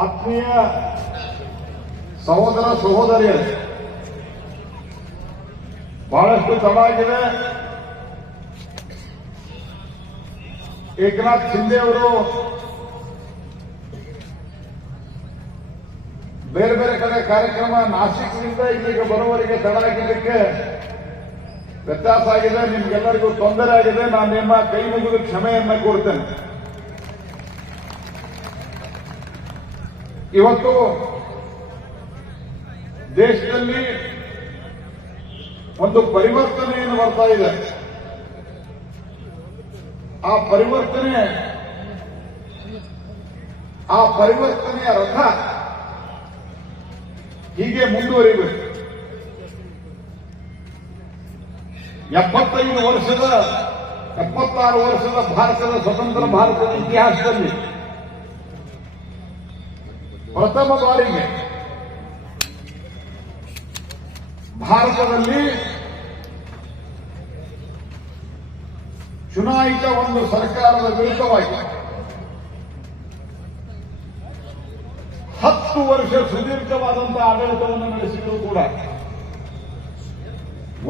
ಆತ್ಮೀಯ ಸಹೋದರ ಸಹೋದರಿಯರೇ, ಬಹಳಷ್ಟು ತಡ ಏಕನಾಥ್ ಶಿಂದೆ ಅವರು ಬೇರೆ ಬೇರೆ ಕಡೆ ಕಾರ್ಯಕ್ರಮ ನಾಸಿಕ್ನಿಂದ ಇಲ್ಲಿಗೆ ಬರುವವರಿಗೆ ತಡ ಆಗಿದ್ದಕ್ಕೆ ವ್ಯತ್ಯಾಸ ಆಗಿದೆ. ನಿಮ್ಗೆಲ್ಲರಿಗೂ ತೊಂದರೆ ಆಗಿದೆ. ನಾನು ನಿಮ್ಮ ಕೈ ಮುಗಿದು ಕ್ಷಮೆಯನ್ನ ಕೋರ್ತೇನೆ. ಇವತ್ತು ದೇಶದಲ್ಲಿ ಒಂದು ಪರಿವರ್ತನೆಯನ್ನು ಬರ್ತಾ ಇದೆ. ಆ ಪರಿವರ್ತನೆ, ಆ ಪರಿವರ್ತನೆಯ ರಥ ಹೀಗೆ ಮುಂದುವರಿಬೇಕು. ಎಪ್ಪತ್ತೈದು ವರ್ಷದ, ಎಪ್ಪತ್ತಾರು ವರ್ಷದ ಭಾರತದ ಸ್ವತಂತ್ರ ಭಾರತದ ಇತಿಹಾಸದಲ್ಲಿ ಪ್ರಥಮ ಬಾರಿಗೆ ಭಾರತದಲ್ಲಿ ಚುನಾಯಿತ ಒಂದು ಸರ್ಕಾರದ ವಿರುದ್ಧವಾಗಿ ಹತ್ತು ವರ್ಷ ಸುದೀರ್ಘವಾದಂತಹ ಆಡಳಿತವನ್ನು ನಡೆಸಿದ್ರು ಕೂಡ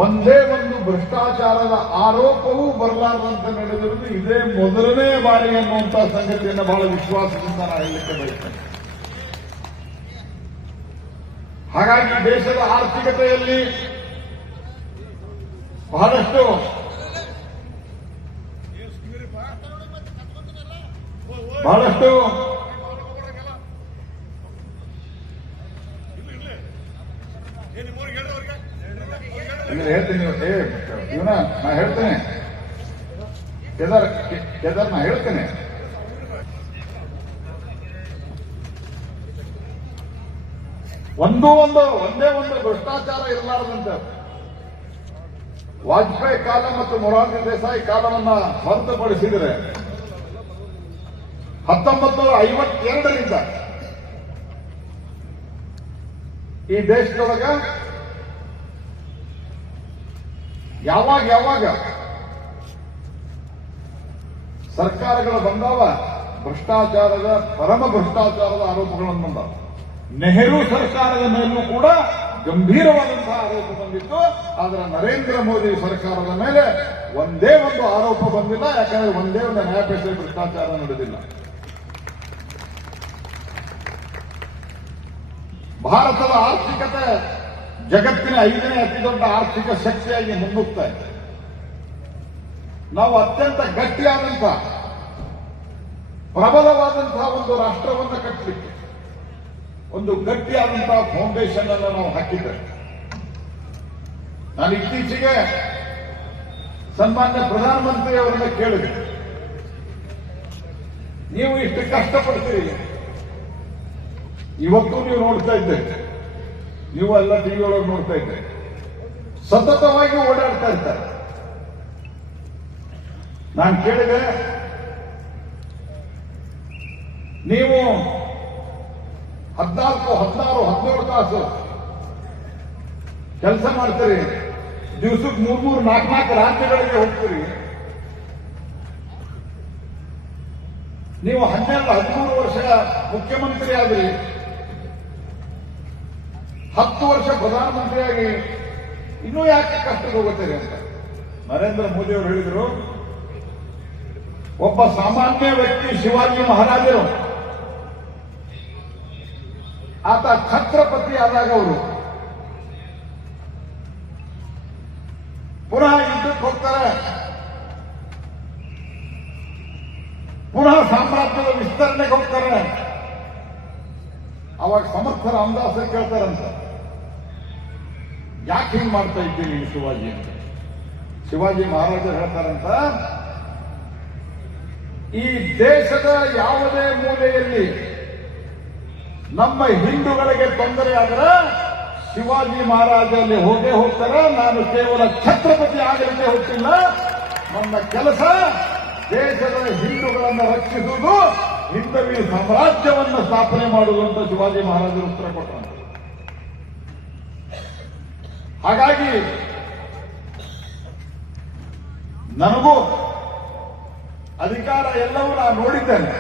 ಒಂದೇ ಒಂದು ಭ್ರಷ್ಟಾಚಾರದ ಆರೋಪವೂ ಬರಲಾರದಂತೆ ನಡೆದಿರುವುದು ಇದೇ ಮೊದಲನೇ ಬಾರಿ ಅನ್ನುವಂತಹ ಸಂಗತಿಯನ್ನು ಬಹಳ ವಿಶ್ವಾಸದಿಂದ ನಾನು ಹೇಳಲಿಕ್ಕೆ ಬಯಸ್ತೇನೆ. ಹಾಗಾಗಿ ದೇಶದ ಆರ್ಥಿಕತೆಯಲ್ಲಿ ಬಹಳಷ್ಟು ಬಹಳಷ್ಟು ಹೇಳ್ತೀನಿ ಇವನ ನಾ ಹೇಳ್ತೇನೆ. ಕೇದಾರ್ ಕೇದಾರ್ ನಾ ಹೇಳ್ತೇನೆ. ಒಂದೂ ಒಂದು, ಒಂದೇ ಒಂದು ಭ್ರಷ್ಟಾಚಾರ ಇರಲಾರದಂತ. ವಾಜಪೇಯಿ ಕಾಲ ಮತ್ತು ಮೊರಾರ್ಜಿ ದೇಸಾಯಿ ಕಾಲವನ್ನ ಹೊರತುಪಡಿಸಿದರೆ ಹತ್ತೊಂಬತ್ತು ನೂರ ಐವತ್ತೆರಡರಿಂದ ಈ ದೇಶದೊಳಗ ಯಾವಾಗ ಯಾವಾಗ ಸರ್ಕಾರಗಳು ಬಂದಾವ ಭ್ರಷ್ಟಾಚಾರದ ಪರಮ ಭ್ರಷ್ಟಾಚಾರದ ಆರೋಪಗಳನ್ನು ಬಂದಾವ. ನೆಹರು ಸರ್ಕಾರದ ಮೇಲೂ ಕೂಡ ಗಂಭೀರವಾದಂತಹ ಆರೋಪ ಬಂದಿತ್ತು. ಆದರೆ ನರೇಂದ್ರ ಮೋದಿ ಸರ್ಕಾರದ ಮೇಲೆ ಒಂದೇ ಒಂದು ಆರೋಪ ಬಂದಿಲ್ಲ. ಯಾಕಂದ್ರೆ ಒಂದೇ ಒಂದು ನ್ಯಾಯಪೇಟೆ ಭ್ರಷ್ಟಾಚಾರ ನಡೆದಿಲ್ಲ. ಭಾರತದ ಆರ್ಥಿಕತೆ ಜಗತ್ತಿನ ಐದನೇ ಅತಿ ದೊಡ್ಡ ಆರ್ಥಿಕ ಶಕ್ತಿಯಾಗಿ ಮುನ್ನುಗ್ತಾ ಇದೆ. ನಾವು ಅತ್ಯಂತ ಗಟ್ಟಿಯಾದಂತಹ, ಪ್ರಬಲವಾದಂತಹ ಒಂದು ರಾಷ್ಟ್ರವನ್ನು ಕಟ್ಟಲಿಕ್ಕೆ ಒಂದು ಗಟ್ಟಿಯಾದಂತಹ ಫೌಂಡೇಶನ್ ಅನ್ನು ನಾವು ಹಾಕಿದ್ದೇವೆ ನಾನು ಇತ್ತೀಚೆಗೆ ಸನ್ಮಾನ್ಯ ಪ್ರಧಾನಮಂತ್ರಿ ಅವರನ್ನ ಕೇಳಿದೆ. ನೀವು ಇಷ್ಟು ಕಷ್ಟಪಡ್ತೀರಿ. ಇವತ್ತು ನೀವು ನೋಡ್ತಾ ಇದ್ದೇವೆ ನೀವು ಎಲ್ಲ ಟಿವಿ ಒಳಗೆ ನೋಡ್ತಾ ಇದ್ದೇವೆ ಸತತವಾಗಿ ಓಡಾಡ್ತಾ ಇರ್ತಾರೆ ನಾನು ಕೇಳಿದೆ, ನೀವು ಹದಿನಾಲ್ಕು, ಹದಿನಾರು, ಹದಿನೇಳು ತಾಸು ಕೆಲಸ ಮಾಡ್ತೀರಿ. ದಿವಸಕ್ಕೆ ಮೂರ್, ಮೂರು, ನಾಲ್ಕು ನಾಲ್ಕು ರಾಜ್ಯಗಳಿಗೆ ಹೋಗ್ತೀರಿ. ನೀವು ಹನ್ನೆರಡು, ಹದಿಮೂರು ವರ್ಷ ಮುಖ್ಯಮಂತ್ರಿ ಆದ್ರಿ. ಹತ್ತು ವರ್ಷ ಪ್ರಧಾನಮಂತ್ರಿಯಾಗಿ ಇನ್ನೂ ಯಾಕೆ ಕಷ್ಟಕ್ಕೆ ಹೋಗುತ್ತೀರಿ ಅಂತ ನರೇಂದ್ರ ಮೋದಿ ಅವರು ಹೇಳಿದರು, ಒಬ್ಬ ಸಾಮಾನ್ಯ ವ್ಯಕ್ತಿ ಶಿವಾಜಿ ಮಹಾರಾಜರು ಆತ ಛತ್ರಪತಿ ಆದಾಗ ಅವರು. ಪುನಃ ಯುದ್ಧಕ್ಕೆ ಹೋಗ್ತಾರೆ ಪುನಃ ಸಾಮ್ರಾಜ್ಯದ ವಿಸ್ತರಣೆಗೆ ಹೋಗ್ತಾರೆ ಅವಾಗ ಸಮರ್ಥರ ರಾಮದಾಸ ಕೇಳ್ತಾರಂತ. ಯಾಕೆ ಹಿಂಗ್ ಮಾಡ್ತಾ ಇದ್ದೀನಿ ಶಿವಾಜಿ ಅಂತ. ಶಿವಾಜಿ ಮಹಾರಾಜರು ಹೇಳ್ತಾರಂತ, ಈ ದೇಶದ ಯಾವುದೇ ಮೂಲೆಯಲ್ಲಿ ನಮ್ಮ ಹಿಂದೂಗಳಿಗೆ ತೊಂದರೆ ಆದ್ರೆ ಶಿವಾಜಿ ಮಹಾರಾಜಲ್ಲಿ ಹೋಗೇ ಹೋಗ್ತಾರೆ. ನಾನು ಕೇವಲ ಛತ್ರಪತಿ ಆಗಲಿಕ್ಕೆ ಹೋಗ್ತಿಲ್ಲ ನನ್ನ ಕೆಲಸ ದೇಶದ ಹಿಂದೂಗಳನ್ನು ರಕ್ಷಿಸುವುದು, ಹಿಂದವಿ ಸಾಮ್ರಾಜ್ಯವನ್ನು ಸ್ಥಾಪನೆ ಮಾಡುವುದು ಅಂತ ಶಿವಾಜಿ ಮಹಾರಾಜರು ಉತ್ತರ ಕೊಟ್ಟರು. ಹಾಗಾಗಿ ನನಗೂ ಅಧಿಕಾರ ಎಲ್ಲವೂ ನಾನು ನೋಡಿದ್ದೇನೆ.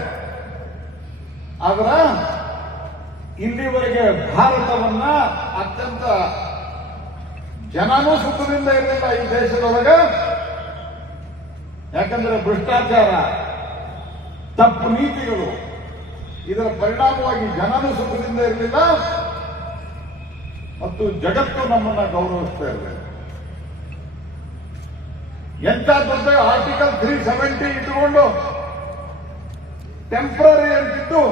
ಆದ್ರ ಇಲ್ಲಿವರೆಗೆ ಭಾರತವನ್ನ ಅತ್ಯಂತ ಜನನೂ ಸುಖದಿಂದ ಇರಲಿಲ್ಲ ಈ ದೇಶದೊಳಗ. ಯಾಕಂದ್ರೆ ಭ್ರಷ್ಟಾಚಾರ, ತಪ್ಪು ನೀತಿಗಳು, ಇದರ ಪರಿಣಾಮವಾಗಿ ಜನನೂ ಸುಖದಿಂದ ಇರಲಿಲ್ಲ. ಮತ್ತು ಜಗತ್ತು ನಮ್ಮನ್ನ ಗೌರವಿಸ್ತಾ ಇರಲಿಲ್ಲ. ಎಂತ ದೊಡ್ಡ ಆರ್ಟಿಕಲ್ ತ್ರೀ ಸೆವೆಂಟಿ ಇಟ್ಟುಕೊಂಡು ಟೆಂಪ್ರರಿ ಅಂತಿದ್ದು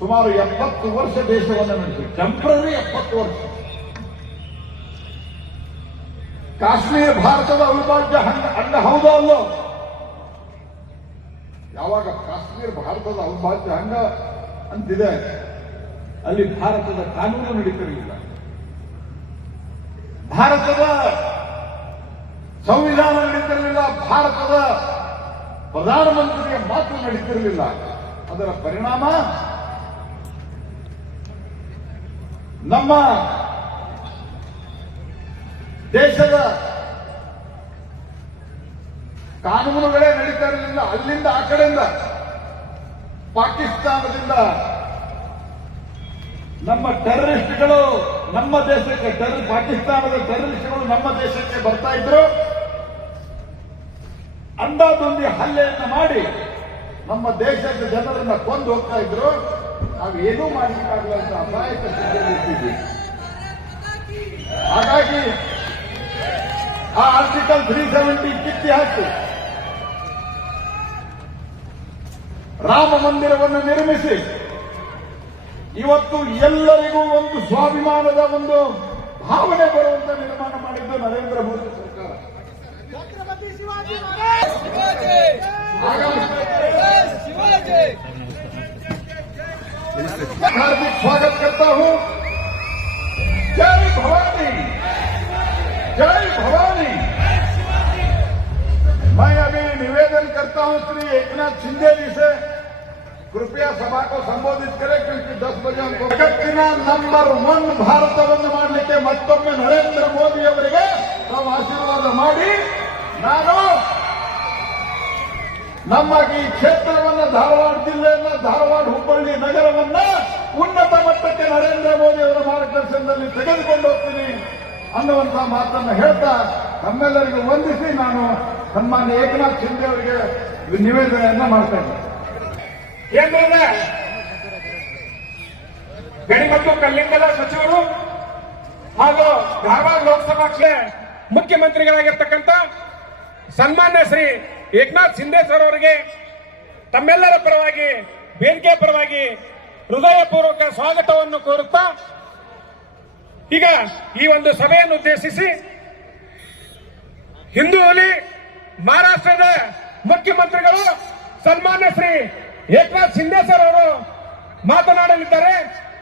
ಸುಮಾರು ಎಪ್ಪತ್ತು ವರ್ಷ ದೇಶವನ್ನು ನಡೆಸಿ. ಟೆಂಪ್ರರಿ ಎಪ್ಪತ್ತು ವರ್ಷ. ಕಾಶ್ಮೀರ ಭಾರತದ ಅವಿಭಾಜ್ಯ ಅಂಡ ಹೌದೋ ಅಲ್ಲೋ? ಯಾವಾಗ ಕಾಶ್ಮೀರ ಭಾರತದ ಅವಿಭಾಜ್ಯ ಅಂಗ ಅಂತಿದೆ, ಅಲ್ಲಿ ಭಾರತದ ಕಾನೂನು ನಡೀತಿರಲಿಲ್ಲ. ಭಾರತದ ಸಂವಿಧಾನ ನಡೀತಿರಲಿಲ್ಲ, ಭಾರತದ ಪ್ರಧಾನಮಂತ್ರಿಯ ಮಾತು ನಡೀತಿರಲಿಲ್ಲ. ಅದರ ಪರಿಣಾಮ ನಮ್ಮ ದೇಶದ ಕಾನೂನುಗಳೇ ನಡೀತಾ ಇರಲಿಲ್ಲ. ಅಲ್ಲಿಂದ ಆ ಕಡೆಯಿಂದ ಪಾಕಿಸ್ತಾನದಿಂದ ನಮ್ಮ ಟೆರರಿಸ್ಟ್ಗಳು ನಮ್ಮ ದೇಶಕ್ಕೆ ಟೆರರಿ ಪಾಕಿಸ್ತಾನದ ಟೆರರಿಸ್ಟ್ಗಳು ನಮ್ಮ ದೇಶಕ್ಕೆ ಬರ್ತಾ ಇದ್ರು. ಅಂದಾದೊಂದಿ ಹಲ್ಲೆಯನ್ನು ಮಾಡಿ ನಮ್ಮ ದೇಶದ ಜನರನ್ನ ಕೊಂದು ಹೋಗ್ತಾ ಇದ್ರು. ನಾವು ಏನೂ ಮಾಡಲಿಕ್ಕಾಗದಂತ ಅಪಾಯಕ ಸ್ಥಿತಿಯಲ್ಲಿ ಹಾಗಾಗಿ ಆ ಆರ್ಟಿಕಲ್ ತ್ರೀ ಸೆವೆಂಟಿ ಕಿತ್ತಿ ಹಾಕಿ. ರಾಮ ಮಂದಿರವನ್ನು ನಿರ್ಮಿಸಿ. ಇವತ್ತು ಎಲ್ಲರಿಗೂ ಒಂದು ಸ್ವಾಭಿಮಾನದ ಒಂದು ಭಾವನೆ ಬರುವಂತ ನಿರ್ಮಾಣ ಮಾಡಿದ್ದು ನರೇಂದ್ರ ಮೋದಿ ಸರ್ಕಾರ. ಆಗ शिवाजी महाराज शिवाजी आगामी शिवाजी हार्दिक स्वागत करता हूं जय भवानी जय भवानी मैं अभी निवेदन करता हूं श्री एकनाथ शिंदे जी से कृपया सभा को संबोधित करें क्योंकि 10 बजे हमको ಜಗತ್ತಿನ ನಂಬರ್ ಒನ್ ಭಾರತವನ್ನು ಮಾಡಲಿಕ್ಕೆ ಮತ್ತೊಮ್ಮೆ ನರೇಂದ್ರ ಮೋದಿ ಅವರಿಗೆ ನಾವು ಆಶೀರ್ವಾದ ಮಾಡಿ ನಾನು ನಮ್ಮ ಈ ಕ್ಷೇತ್ರವನ್ನ ಧಾರವಾಡ ಜಿಲ್ಲೆಯನ್ನ ಧಾರವಾಡ, ಹುಬ್ಬಳ್ಳಿ ನಗರವನ್ನ ಉನ್ನತ ಮಟ್ಟಕ್ಕೆ ನರೇಂದ್ರ ಮೋದಿ ಅವರ ಮಾರ್ಗದರ್ಶನದಲ್ಲಿ ತೆಗೆದುಕೊಂಡು ಹೋಗ್ತೀನಿ ಅನ್ನುವಂತ ಮಾತನ್ನು ಹೇಳ್ತಾ ತಮ್ಮೆಲ್ಲರಿಗೂ ವಂದಿಸಿ ನಾನು ಸನ್ಮಾನ್ಯ ಏಕನಾಥ್ ಶಿಂದೆ ಅವರಿಗೆ ನಿವೇದನೆಯನ್ನ ಮಾಡ್ತಾ ಇದ್ದೇನೆ. ಗಣಿ ಮತ್ತು ಕಲ್ಲಿಂಗಲ ಸಚಿವರು ಹಾಗೂ ಧಾರವಾಡ ಲೋಕಸಭಾ ಕ್ಷೇತ್ರ ಮುಖ್ಯಮಂತ್ರಿಗಳಾಗಿರ್ತಕ್ಕಂಥ ಸನ್ಮಾನ್ಯ ಶ್ರೀ ಏಕನಾಥ್ ಶಿಂದೆ ಸರ್ ಅವರಿಗೆ ತಮ್ಮೆಲ್ಲರ ಪರವಾಗಿ ಬೇಡಿಕೆ ಪರವಾಗಿ ಹೃದಯಪೂರ್ವಕ ಸ್ವಾಗತವನ್ನು ಕೋರುತ್ತಾ ಈಗ ಈ ಒಂದು ಸಭೆಯನ್ನು ಉದ್ದೇಶಿಸಿ ಹಿಂದೂ ಹುಲಿ ಮಹಾರಾಷ್ಟ್ರದ ಮುಖ್ಯಮಂತ್ರಿಗಳು ಸನ್ಮಾನ್ಯ ಶ್ರೀ ಏಕನಾಥ್ ಶಿಂದೆ ಸರ್ ಅವರು ಮಾತನಾಡಲಿದ್ದಾರೆ.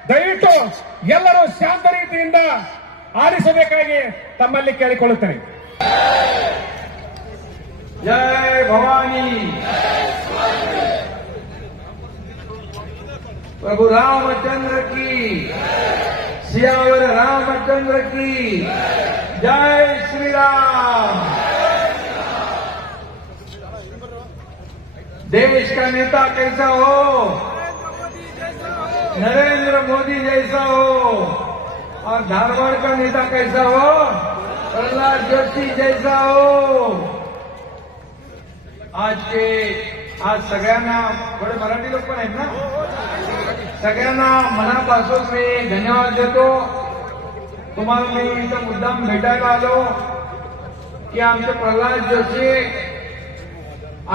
ದಯವಿಟ್ಟು ಎಲ್ಲರೂ ಶಾಂತ ರೀತಿಯಿಂದ ಆಲಿಸಬೇಕಾಗಿ ತಮ್ಮಲ್ಲಿ ಕೇಳಿಕೊಳ್ಳುತ್ತೇನೆ. जय भवानी। प्रभु रामचंद्र की। सियावर रामचंद्र की। जय श्री राम देश का नेता कैसा हो? नरेंद्र मोदी जैसा हो? और धारवाड़ का नेता कैसा हो? प्रहलाद जोशी जैसा हो? आज ते आज सगळ्यांना थोडे मराठी लोक पण आहेत ना? सगळ्यांना मनापासून मी धन्यवाद देतो. तुम्हाला मी इथं मुद्दाम भेटायला आलो की आमचे प्रल्हाद जोशी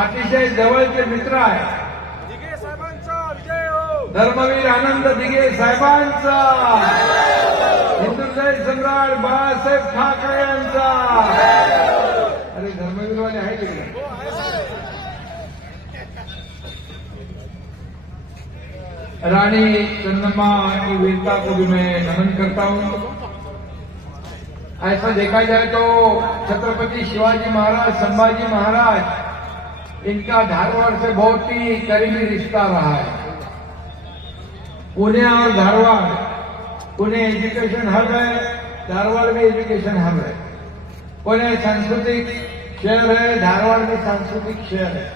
अतिशय जवळचे मित्र आहे साहेबांचा धर्मवीर आनंद दिघे साहेबांचा. हिंदुजय सम्राट बाळासाहेब ठाकरे यांचा. अरे धर्मवीरवाले आहे रानी चंद्रमा की वीरता को भी मैं नमन करता हूँ। ऐसा देखा जाए तो छत्रपति शिवाजी महाराज, संभाजी महाराज, इनका धारवाड़ से बहुत ही करीबी रिश्ता रहा है। पुणे और धारवाड़, पुणे एजुकेशन हब है, धारवाड़ में एजुकेशन हब है। पुणे सांस्कृतिक शहर है, धारवाड़ में सांस्कृतिक शहर है।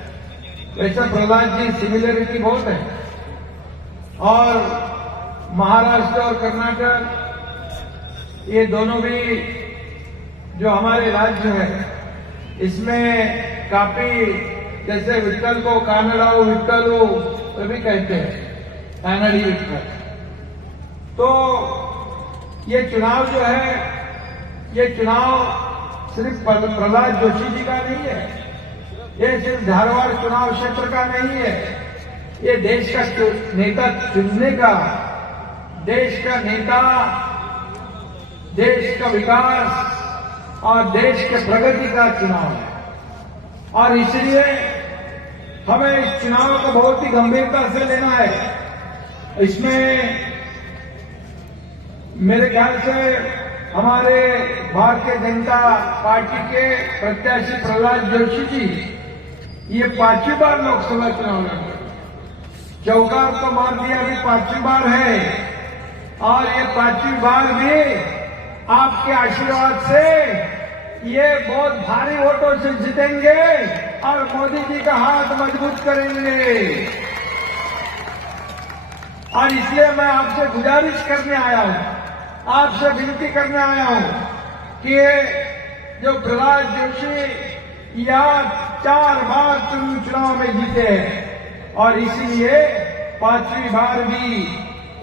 वैसे प्रहलाद जी सिमिलरिटी बहुत है। और महाराष्ट्र और कर्नाटक, ये दोनों भी जो हमारे राज्य है, इसमें काफ़ी जैसे विठल को कानड़ाऊ विठलू तो भी कहते हैं, कानड़ी विट्ठल तो ये चुनाव जो है, ये चुनाव सिर्फ़ प्रहलाद जोशी जी का नहीं है, ये सिर्फ़ धारवाड़ चुनाव क्षेत्र का नहीं है। ये देश का नेता चुनने का, देश का नेता, देश का विकास और देश के प्रगति का चुनाव है और इसलिए हमें इस चुनाव को बहुत ही गंभीरता से लेना है इसमें मेरे ख्याल से हमारे भारतीय जनता पार्टी के प्रत्याशी प्रहलाद जोशी जी, ये पांचवी बार लोकसभा चुनाव लड़। चौकार तो मार दिया, अभी पांचवी बार है। और ये पांचवी बार भी आपके आशीर्वाद से ये बहुत भारी वोटों से जीतेंगे और मोदी जी का हाथ मज़बूत करेंगे। और इसलिए मैं आपसे गुजारिश करने आया हूँ, आपसे विनती करने आया हूँ कि जो प्रहलाद जोशी या चार बार चुन- चुनाव में जीते हैं और इसीलिए पांचवी बार भी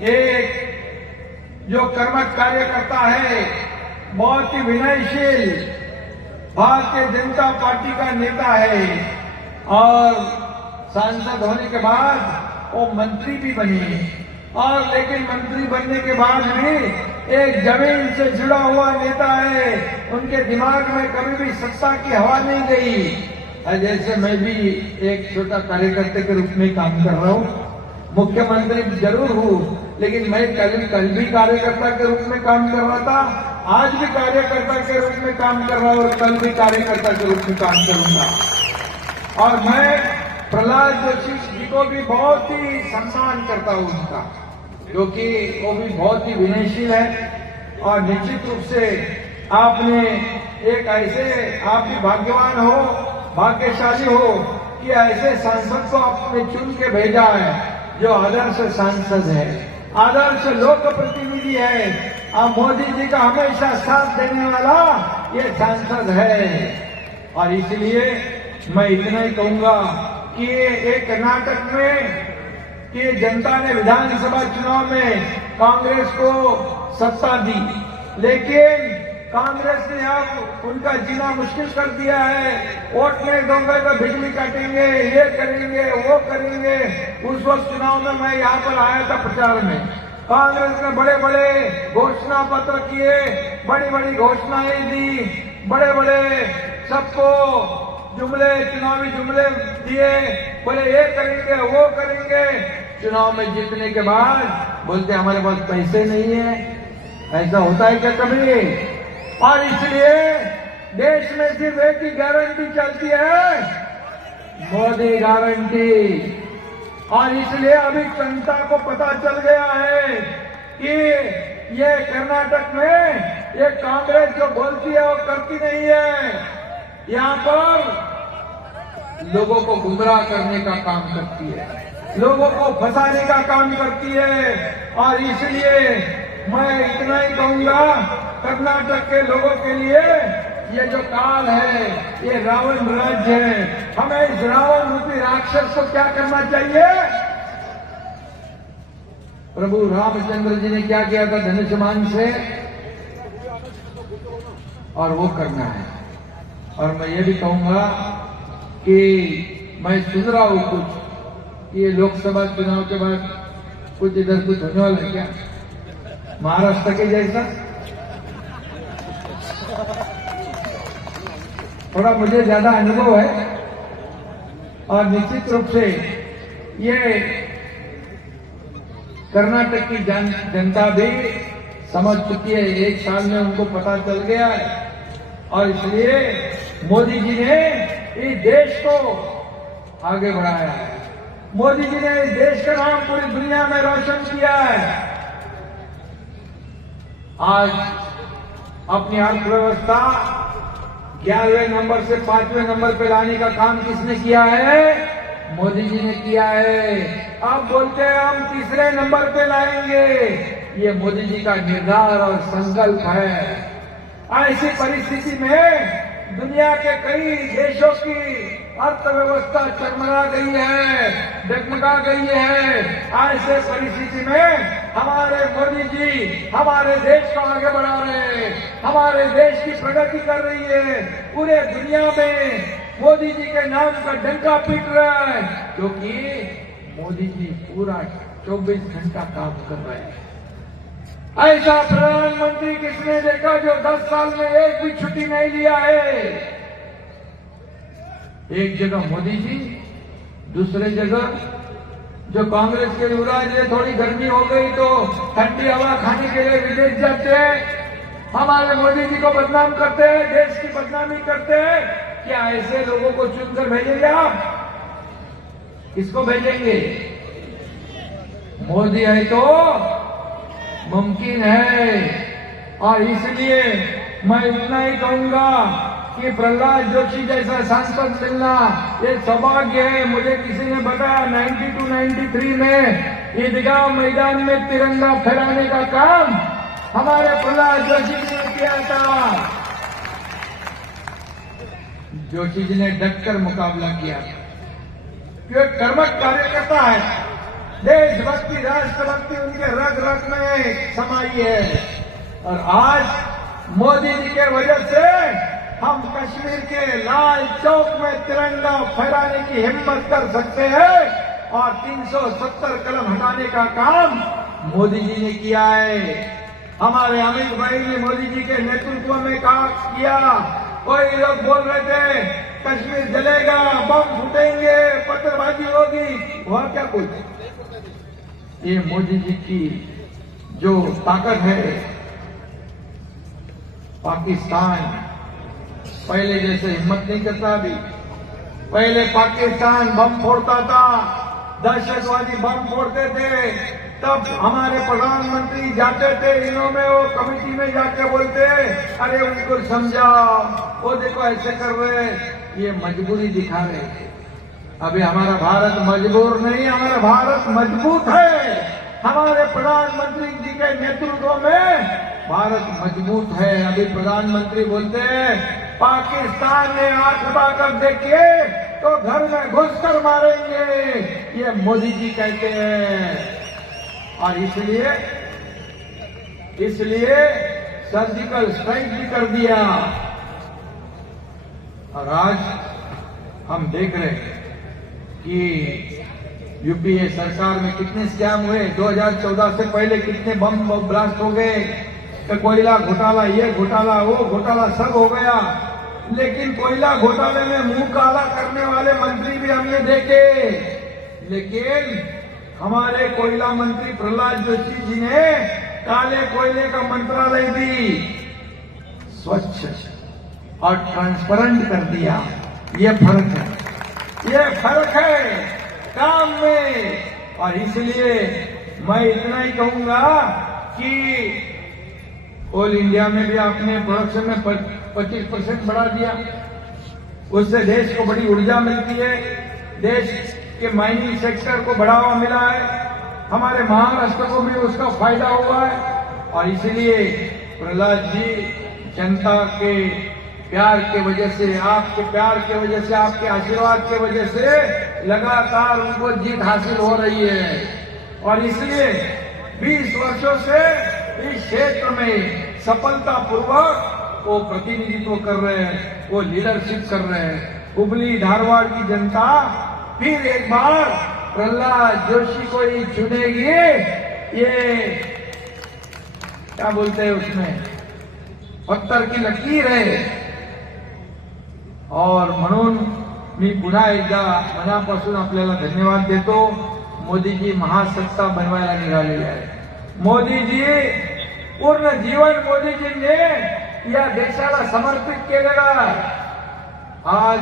एक जो कर्मठ कार्यकर्ता है, बहुत ही विनयशील भारतीय जनता पार्टी का नेता है। और सांसद होने के बाद वो मंत्री भी बने। और लेकिन मंत्री बनने के बाद भी एक ज़मीन से जुड़ा हुआ नेता है। उनके दिमाग में कभी भी सत्ता की हवा नहीं गई। जैसे मैं भी एक छोटा कार्यकर्ता के रूप में काम कर रहा हूँ। मुख्यमंत्री ज़रूर हूँ, लेकिन मैं कल कल भी कार्यकर्ता के रूप में काम कर रहा था, आज भी कार्यकर्ता के रूप में काम कर रहा हूँ और कल भी कार्यकर्ता के रूप में काम करूँगा। और मैं प्रहलाद जोशी जी को भी बहुत ही सम्मान करता हूँ उनका क्योंकि वो भी बहुत ही विनयशील है। और निश्चित रूप से आपने एक ऐसे, आप भी भाग्यवान हो भाग्यशाली हो कि ऐसे सांसद को आपने चुन के भेजा है, जो आदर्श सांसद है। आदर्श लोक प्रतिनिधि है। और मोदी जी का हमेशा साथ देने वाला ये सांसद है। और इसलिए मैं इतना ही कहूँगा कि एक कर्नाटक में कि जनता ने विधानसभा चुनाव में कांग्रेस को सत्ता दी। लेकिन कांग्रेस ने अब उनका जीना मुश्किल कर दिया है। वोट नहीं दूँगे तो बिजली काटेंगे, ये करेंगे, वो करेंगे। उस वक्त चुनाव में मैं यहाँ पर आया था प्रचार में। कांग्रेस ने बड़े बड़े घोषणा पत्र किए बड़ी बड़ी घोषणाएँ दी बड़े बड़े सबको जुमले, चुनावी जुमले दिए। बोले, ये करेंगे, वो करेंगे। चुनाव में जीतने के बाद बोलते, हमारे पास पैसे नहीं है। ऐसा होता है क्या कभी? और इसलिए देश में सिर्फ़ एक ही गारंटी चलती है, मोदी गारंटी। और इसलिए अभी जनता को पता चल गया है कि ये कर्नाटक में ये कांग्रेस जो बोलती है वो करती नहीं है। यहाँ पर लोगों को गुमराह करने का काम करती है, लोगों को फंसाने का काम करती है। और इसलिए मैं इतना ही कहूँगा, कर्नाटक के लोगों के लिए ये जो काल है, ये रावण राज्य है। हमें इस रावण रूपी राक्षस को क्या करना चाहिए? प्रभु रामचंद्र जी ने क्या किया था धनुष्मान से? और वो करना है। और मैं ये भी कहूँगा कि मैं सुन रहा हूँ कुछ। ये लोकसभा चुनाव के बाद कुछ इधर कुछ वाला है क्या? महाराष्ट्र के जैसा। थोड़ा मुझे ज़्यादा अनुभव है और निश्चित रूप से ये कर्नाटक की जन, जनता भी समझ चुकी है। एक साल में उनको पता चल गया है। और इसलिए मोदी जी ने इस देश को आगे बढ़ाया है। मोदी जी ने इस देश का नाम पूरी दुनिया में रोशन किया है। आज अपनी अर्थव्यवस्था ग्यारहवें नंबर से पाँचवें नंबर पे लाने का काम किसने किया है? मोदी जी ने किया है। अब बोलते हैं हम तीसरे नंबर पे लाएँगे। ये मोदी जी का निर्धार और संकल्प है। ऐसी परिस्थिति में दुनिया के कई देशों की अर्थव्यवस्था चरमरा गई है, डगमगा गई है। ऐसे परिस्थिति में हमारे मोदी जी हमारे देश को आगे बढ़ा रहे हैं, हमारे देश की प्रगति कर रही है। पूरे दुनिया में मोदी जी के नाम का डंका पीट रहा है क्योंकि मोदी जी पूरा 24 घंटा काम कर रहे हैं। ऐसा प्रधानमंत्री किसने देखा जो 10 साल में एक भी छुट्टी नहीं लिया है? एक जगह मोदी जी, दूसरे जगह जो कांग्रेस के युवराज है थोड़ी गर्मी हो गई तो ठंडी हवा खाने के लिए विदेश जाते हैं। हमारे मोदी जी को बदनाम करते हैं, देश की बदनामी करते हैं। क्या ऐसे लोगों को चुनकर भेजेंगे आप? किसको भेजेंगे? मोदी है तो मुमकिन है। और इसलिए मैं इतना ही कहूँगा कि प्रहलाद जोशी जैसा सांसद मिलना, ये सौभाग्य है, मुझे किसी ने बताया 92 93 में ईदगाह मैदान में तिरंगा फहराने का काम हमारे प्रहलाद जोशी जी ने किया था। जोशी जी ने डटकर मुकाबला किया। क्यों? कर्मक कार्यकर्ता है। देशभक्ति, राष्ट्रभक्ति, उनके रग रग में समाई है। और आज मोदी जी के वजह से हम कश्मीर के लाल चौक में तिरंगा फहराने की हिम्मत कर सकते हैं और 370 कलम हटाने का काम मोदी जी ने किया है। हमारे अमित भाई ने मोदी जी के नेतृत्व में कहा किया। कोई लोग बोल रहे थे, कश्मीर जलेगा, बम फूटेंगे पत्थरबाजी होगी। हुआ क्या कुछ ये मोदी जी की जो ताकत है, पाकिस्तान पहले जैसे हिम्मत नहीं करता अभी। पहले पाकिस्तान बम फोड़ता था, दहशतवादी बम फोड़ते थे, तब हमारे प्रधानमंत्री जाते थे, इन्हों में वो कमेटी में जाके बोलते, अरे उनको समझाओ, वो देखो ऐसे कर रहे ये मजबूरी दिखा रहे थे। अभी हमारा भारत मजबूर नहीं, हमारा भारत मज़बूत है। हमारे प्रधानमंत्री जी के नेतृत्व में भारत मज़बूत है। अभी प्रधानमंत्री बोलते हैं पाकिस्तान ने आँख उठाकर देखिए तो घर में घुसकर मारेंगे। ये मोदी जी कहते हैं। और इसलिए इसलिए सर्जिकल स्ट्राइक भी कर दिया। और आज हम देख रहे हैं कि यूपीए सरकार में कितने स्कैम हुए। 2014 से पहले कितने बम ब्लास्ट हो गए। कोयला घोटाला, ये घोटाला, वो घोटाला, सब हो गया। लेकिन कोयला घोटाले में मुँह काला करने वाले मंत्री भी हमने देखे। लेकिन हमारे कोयला मंत्री प्रहलाद जोशी जी ने काले कोयले का मंत्रालय दी स्वच्छ और ट्रांसपेरेंट कर दिया। ये फ़र्क है। ये फ़र्क है काम में। और इसलिए मैं इतना ही कहूँगा कि ऑल इंडिया में भी आपने प्रोडक्शन में पच्चीस परसेंट बढ़ा दिया। उससे देश को बड़ी ऊर्जा मिलती है। देश के माइनिंग सेक्टर को बढ़ावा मिला है। हमारे महाराष्ट्र को भी उसका फ़ायदा हुआ है। और इसलिए प्रहलाद जी, जनता के प्यार के वजह से, आपके प्यार के वजह से, आपके आशीर्वाद के वजह से लगातार उनको जीत हासिल हो रही है। और इसलिए 20 वर्षों से इस क्षेत्र में सफलता पूर्वक वो प्रतिनिधित्व कर रहे हैं, वो लीडरशिप कर रहे हैं। हुबली धारवाड़ की जनता फिर एक बार प्रहलाद जोशी को ही चुनेगी। ये क्या बोलते हैं उसमें? पत्थर की लकीर है। और म्हणून मी पुन्हा एकदा मनापासून आपल्याला धन्यवाद देतो. मोदीजी महासत्ता बनवायला निघालेले आहे मोदीजी पूर्ण जीवन मोदीजींनी या देशाला समर्पित केलेलं. आज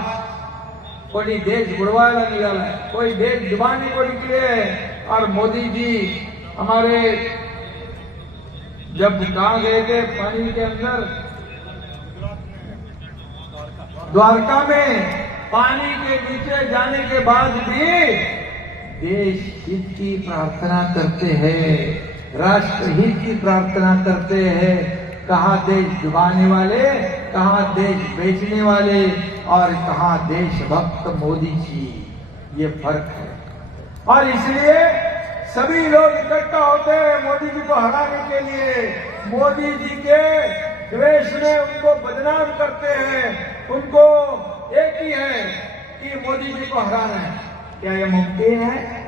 कोई देश बुड़वाना निकाला है कोई देश डुबाने को निकले और मोदी जी हमारे जब कहा गए थे पानी के अंदर, द्वारका में पानी के नीचे जाने के बाद भी देश हित की प्रार्थना करते हैं। राष्ट्र हित की प्रार्थना करते हैं। कहा देश डुबाने वाले, कहा देश बेचने वाले और कहा देशभक्त मोदी जी। ये फ़र्क है। और इसलिए सभी लोग इकट्ठा होते हैं मोदी जी को हराने के लिए। मोदी जी के द्वेष में उनको बदनाम करते हैं। उनको एक ही है कि मोदी जी को हराना है। क्या ये मुमकिन है?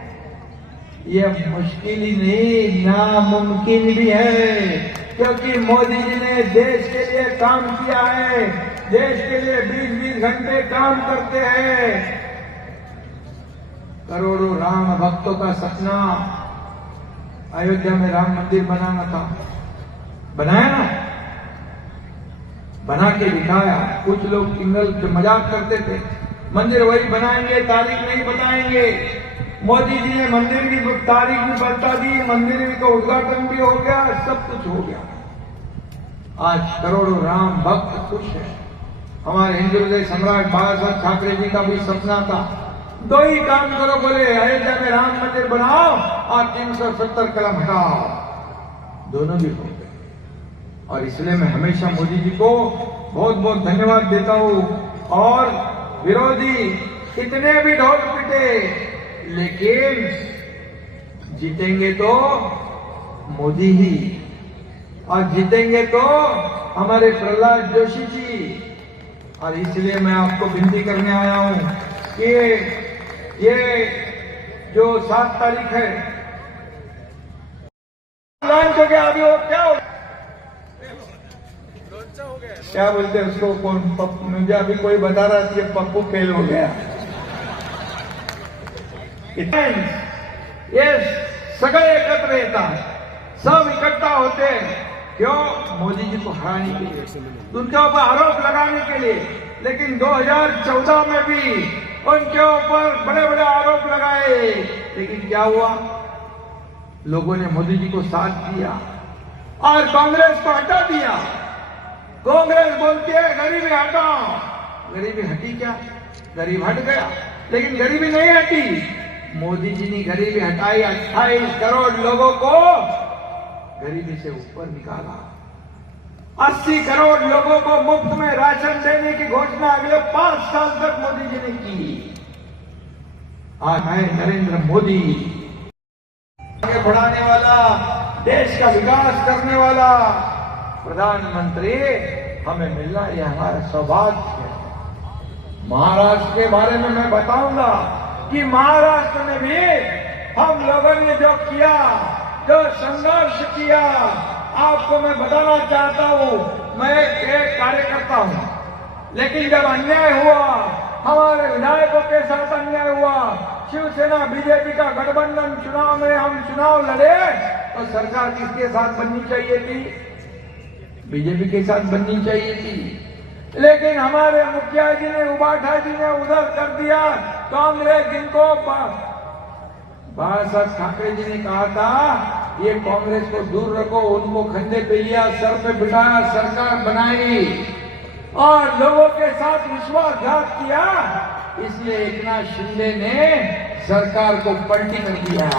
यह मुश्किल ही नहीं, नामुमकिन भी है। क्योंकि मोदी जी ने देश के लिए काम किया है, देश के लिए बीस बीस घंटे काम करते हैं। करोड़ों राम भक्तों का सपना अयोध्या में राम मंदिर बनाना था। बनाया ना? बना के दिखाया कुछ लोग सिंगल मज़ाक करते थे। मंदिर वही बनाएँगे, तारीख नहीं बताएँगे। मोदी जी ने मंदिर की तारीख भी बता दी, मंदिर का उद्घाटन भी हो गया, सब कुछ हो गया। आज करोड़ों राम भक्त खुश है। हमारे हिंदू हृदय सम्राट बाबा साहब ठाकरे जी का भी सपना था। दो ही काम करो बोले अयोध्या में राम मंदिर बनाओ और तीन सौ सत्तर कलम हटाओ। दोनों भी हो गए। और इसलिए मैं हमेशा मोदी जी को बहुत बहुत धन्यवाद देता हूँ। और विरोधी कितने भी ढोल पीटे लेकिन जीतेंगे तो मोदी ही। और जीतेंगे तो हमारे प्रहलाद जोशी जी। और इसलिए मैं आपको विनती करने आया हूँ कि ये जो सात तारीख है, लॉन्च हो गया, अभी वो क्या हो क्या बोलते हैं उसको? कौन मुझे अभी कोई बता रहा था कि पप्पू फेल हो गया। ये सगळे एकत्र येतात. सब इकट्ठा होते. क्यों? मोदी जी को हराने के लिए. उनके ऊपर आरोप लगाने के लिए. लेकिन 2014 में भी उनके ऊपर बड़े बड़े आरोप लगाए. लेकिन क्या हुआ? लोगों ने मोदी जी को साथ दिया और कांग्रेस को हटा दिया. कांग्रेस बोलती है, गरीबी हटाओ. गरीबी हटी क्या? गरीब हट गया. लेकिन गरीबी नहीं हटी. मोदी जी ने गरीबी हटाई 28 करोड़ लोगों को गरीबी से ऊपर निकाला। 80 करोड़ लोगों को मुफ़्त में राशन देने की घोषणा अगले पाँच साल तक मोदी जी ने की। आज है नरेंद्र मोदी, आगे बढ़ाने वाला, देश का विकास करने वाला, प्रधानमंत्री, हमें मिलना यह हमारा सौभाग्य है। महाराष्ट्र के बारे में मैं बताऊँगा। कि महाराष्ट्र में भी हम लोगों ने जो किया, जो संघर्ष किया, आपको मैं बताना चाहता हूँ, मैं एक कार्यकर्ता हूँ। लेकिन जब अन्याय हुआ, हमारे विधायकों के साथ अन्याय हुआ, शिवसेना, बीजेपी का गठबंधन चुनाव में हम चुनाव लड़े तो सरकार किसके साथ बननी चाहिए थी? बीजेपी के साथ बननी चाहिए थी। लेकिन हमारे मुखिया जी ने, उबाठा जी ने उधर कर दिया। कांग्रेस जिनको बाबा साहब ठाकरे जी ने कहा था, ये कांग्रेस को दूर रखो, उनको खंडे पे लिया, सर पे बिठाया, सरकार बनाई। और लोगों के साथ विश्वासघात किया, इसलिए एकनाथ शिंदे ने सरकार को पलटी कर दिया